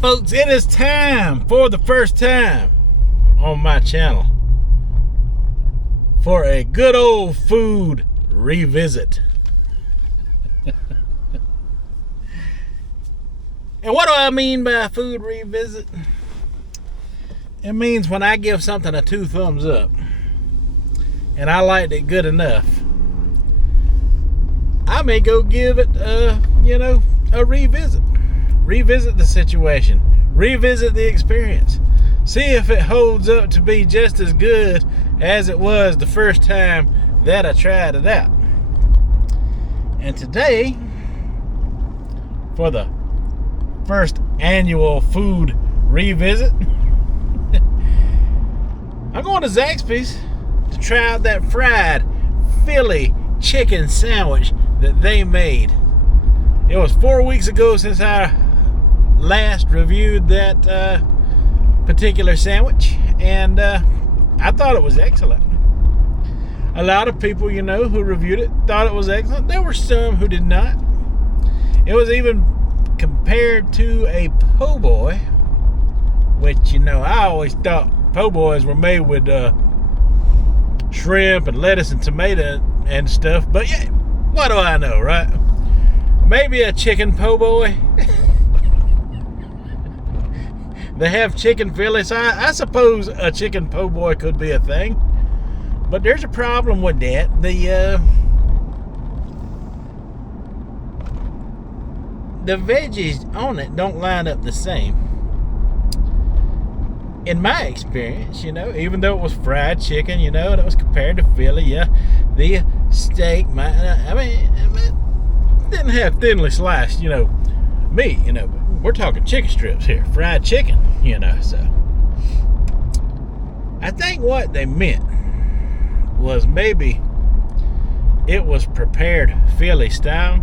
Folks, it is time for the first time on my channel for a good old food revisit. And what do I mean by a food revisit? It means when I give something a 2 thumbs up and I liked it good enough, I may go give it a revisit. Revisit the situation, revisit the experience, see if it holds up to be just as good as it was the first time that I tried it out. And today, for the first annual food revisit, I'm going to Zaxby's to try out that fried Philly chicken sandwich that they made. It was 4 weeks ago since I last reviewed that particular sandwich, and I thought it was excellent. A lot of people, who reviewed it thought it was excellent. There were some who did not. It was even compared to a po' boy, which, I always thought po' boys were made with shrimp and lettuce and tomato and stuff, but yeah, what do I know, right? Maybe a chicken po' boy. They have chicken Philly, so I suppose a chicken po' boy could be a thing. But there's a problem with that. The veggies on it don't line up the same. In my experience, even though it was fried chicken, and it was compared to Philly, yeah, the steak, didn't have thinly sliced, meat, but we're talking chicken strips here, fried chicken, so I think what they meant was maybe it was prepared Philly style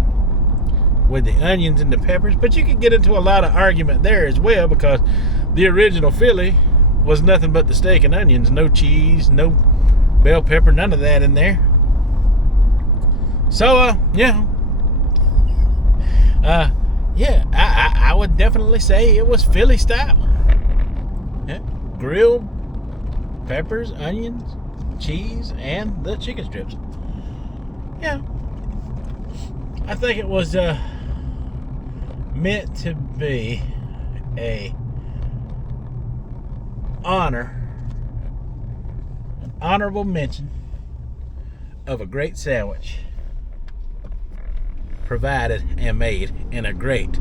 with the onions and the peppers, but you could get into a lot of argument there as well, because the original Philly was nothing but the steak and onions, no cheese, no bell pepper, none of that in there. So I would definitely say it was Philly style. Yeah. Grilled peppers, onions, cheese, and the chicken strips. Yeah. I think it was meant to be an honorable mention of a great sandwich provided and made in a great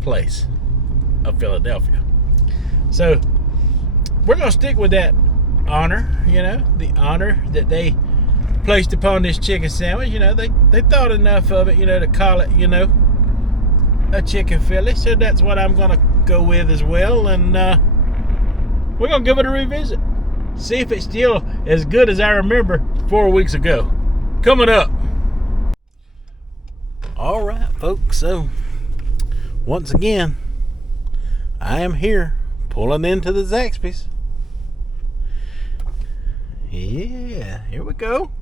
place of Philadelphia. So we're going to stick with that honor, the honor that they placed upon this chicken sandwich. They thought enough of it, to call it, a chicken Philly. So that's what I'm going to go with as well. And we're going to give it a revisit. See if it's still as good as I remember 4 weeks ago. Coming up. All right, folks. So once again, I am here pulling into the Zaxby's. Yeah, here we go.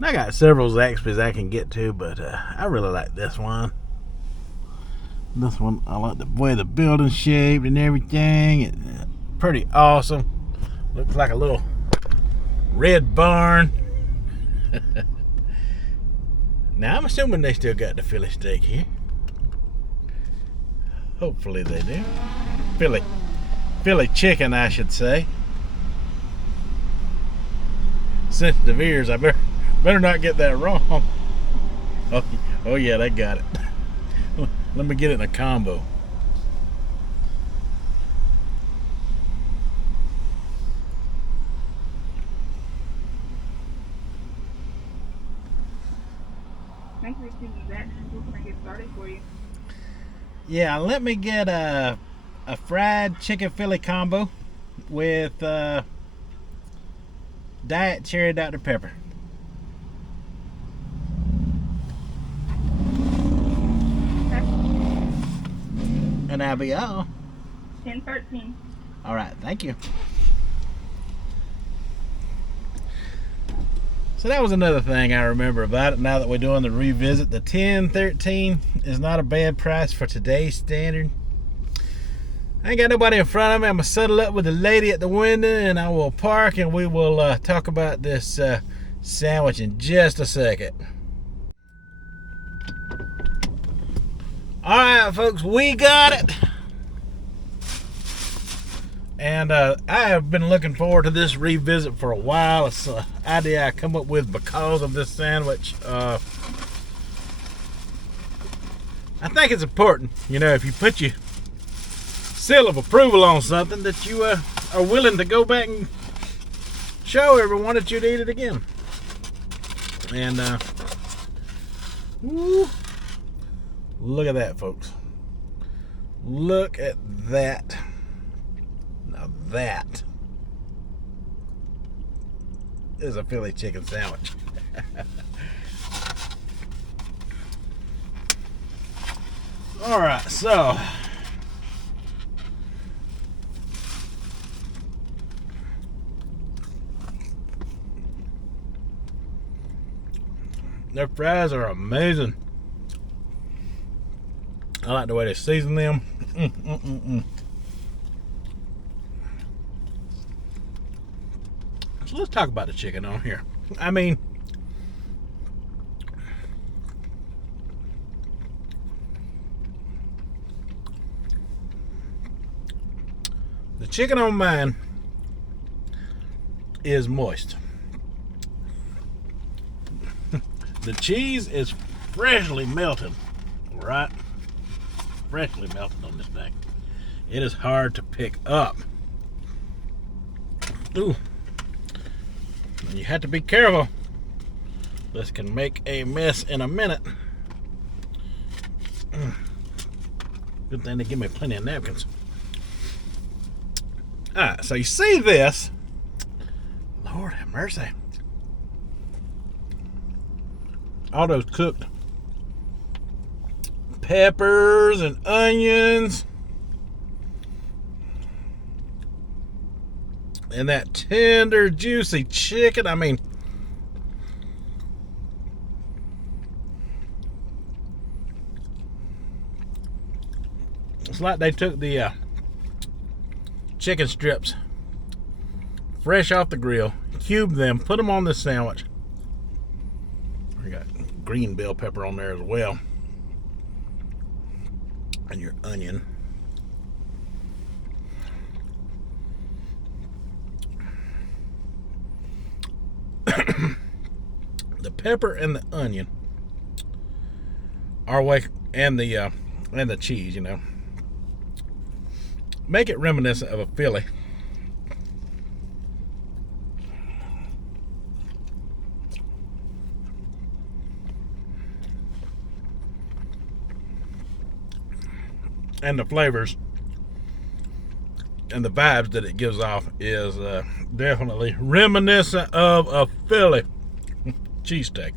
I got several Zaxby's I can get to, but I really like this one. This one, I like the way the building's shaped and everything. It's pretty awesome. Looks like a little red barn. Now, I'm assuming they still got the Philly steak here. Hopefully they do. Philly chicken, I should say. Sensitive ears, I better not get that wrong. Oh yeah, they got it. Let me get it in a combo. Thank you for choosing that. We're going to get started for you. Yeah, let me get a fried chicken Philly combo with Diet Cherry Dr. Pepper. Okay. And that'll be all. 1013. All right, thank you. So that was another thing I remember about it. Now that we're doing the revisit, the $10.13 is not a bad price for today's standard. I ain't got nobody in front of me. I'm gonna settle up with the lady at the window, and I will park, and we will talk about this sandwich in just a second. All right, folks, we got it. And I have been looking forward to this revisit for a while. It's an idea I come up with because of this sandwich. I think it's important, you know, if you put your seal of approval on something, that you are willing to go back and show everyone that you'd eat it again. And woo, look at that, folks. Look at that. Now that is a Philly chicken sandwich. All right, so their fries are amazing. I like the way they season them. So let's talk about the chicken on here. I mean, the chicken on mine is moist. The cheese is freshly melted, right? Freshly melted on this thing. It is hard to pick up. Ooh. And you have to be careful. This can make a mess in a minute. Good thing they give me plenty of napkins. Alright, so you see this. Lord have mercy. All those cooked peppers and onions. And that tender, juicy chicken. I mean, it's like they took the chicken strips fresh off the grill, cubed them, put them on this sandwich. We got green bell pepper on there as well. And your onion. The pepper and the onion are way, and the cheese, you know, make it reminiscent of a Philly. And the flavors and the vibes that it gives off is definitely reminiscent of a Philly cheesesteak.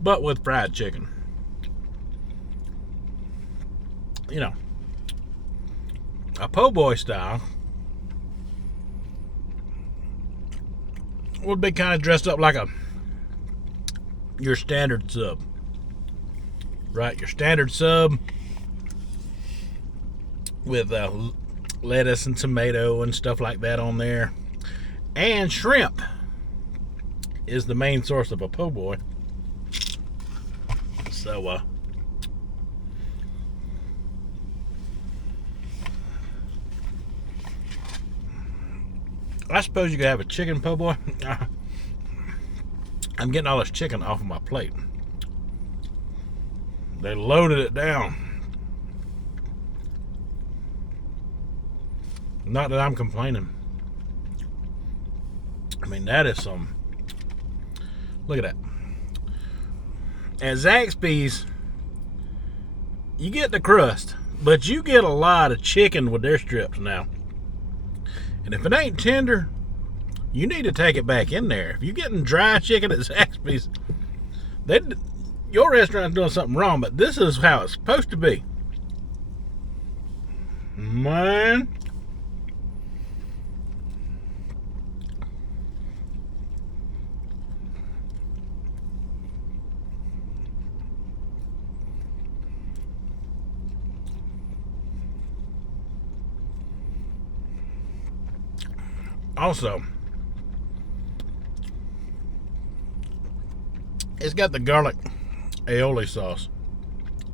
But with fried chicken. You know, a po' boy style would be kind of dressed up like your standard sub, right? Your standard sub with lettuce and tomato and stuff like that on there, and shrimp is the main source of a po' boy. So I suppose you could have a chicken po' boy. I'm getting all this chicken off of my plate. They loaded it down. Not that I'm complaining. I mean, that is some... Look at that. At Zaxby's, you get the crust, but you get a lot of chicken with their strips now. And if it ain't tender, you need to take it back in there. If you're getting dry chicken at Zaxby's, your restaurant's doing something wrong, but this is how it's supposed to be. Man. Also, it's got the garlic aioli sauce.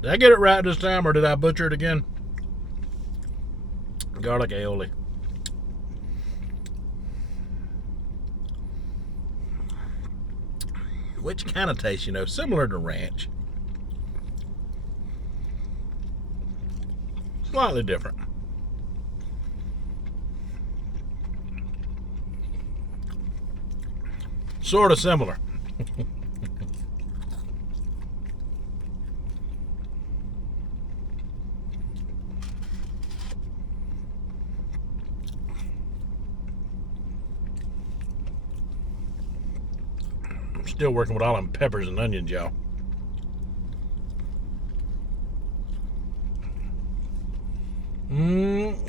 Did I get it right this time, or did I butcher it again? Garlic aioli. Which kind of tastes, similar to ranch. Slightly different. Sort of similar. I'm still working with all them peppers and onions, y'all.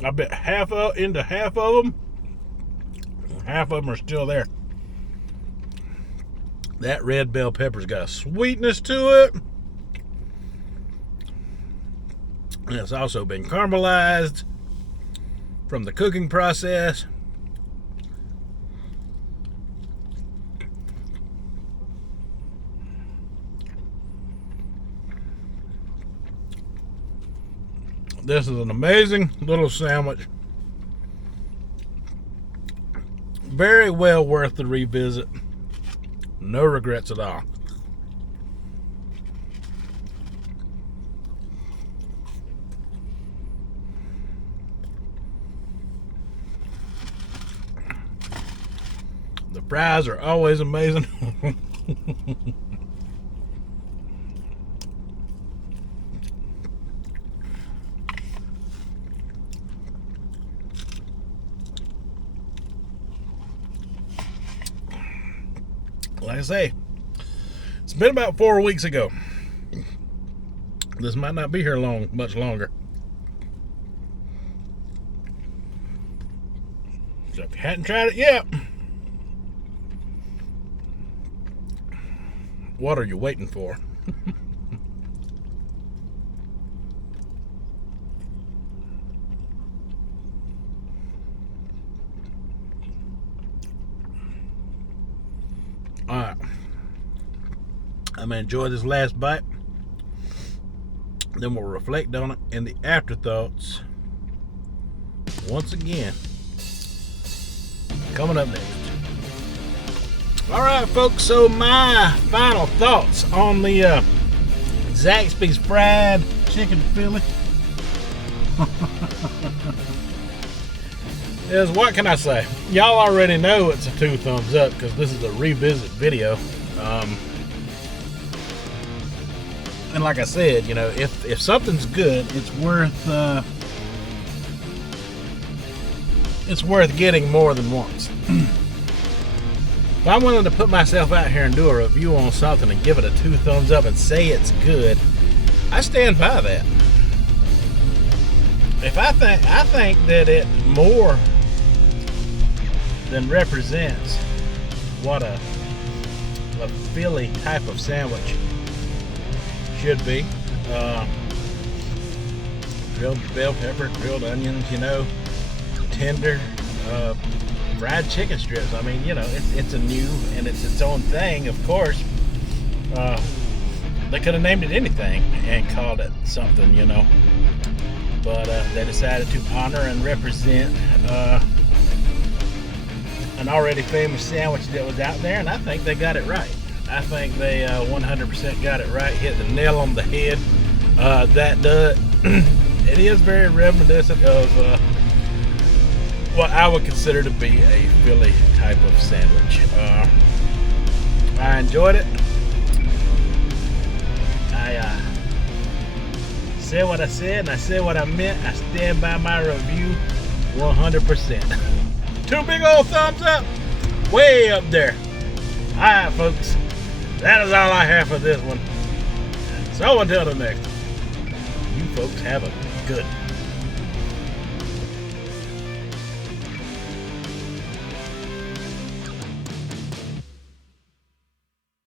I bet half of them. Half of them are still there. That red bell pepper's got a sweetness to it. And it's also been caramelized from the cooking process. This is an amazing little sandwich. Very well worth the revisit. No regrets at all. The fries are always amazing. Like I say, it's been about 4 weeks ago. This might not be here much longer. So if you hadn't tried it yet, what are you waiting for? Alright, I'm going to enjoy this last bite. Then we'll reflect on it in the afterthoughts once again. Coming up next. Alright folks, so my final thoughts on the Zaxby's fried chicken Philly is, what can I say? Y'all already know it's a 2 thumbs up because this is a revisit video. And like I said, if something's good, it's worth getting more than once. If I'm willing to put myself out here and do a review on something and give it a 2 thumbs up and say it's good, I stand by that. I think that it more than represents what a Philly type of sandwich should be. Grilled bell pepper, grilled onions, tender, fried chicken strips. I mean, it's a new and it's its own thing, of course. They could have named it anything and called it something, but they decided to honor and represent an already famous sandwich that was out there, and I think they got it right. I think they 100% got it right, hit the nail on the head. It is very reminiscent of what I would consider to be a Philly type of sandwich. I enjoyed it. I said what I said, and I said what I meant. I stand by my review 100%. 2 big old thumbs up, way up there. Alright folks, that is all I have for this one. So until the next time, you folks have a good one.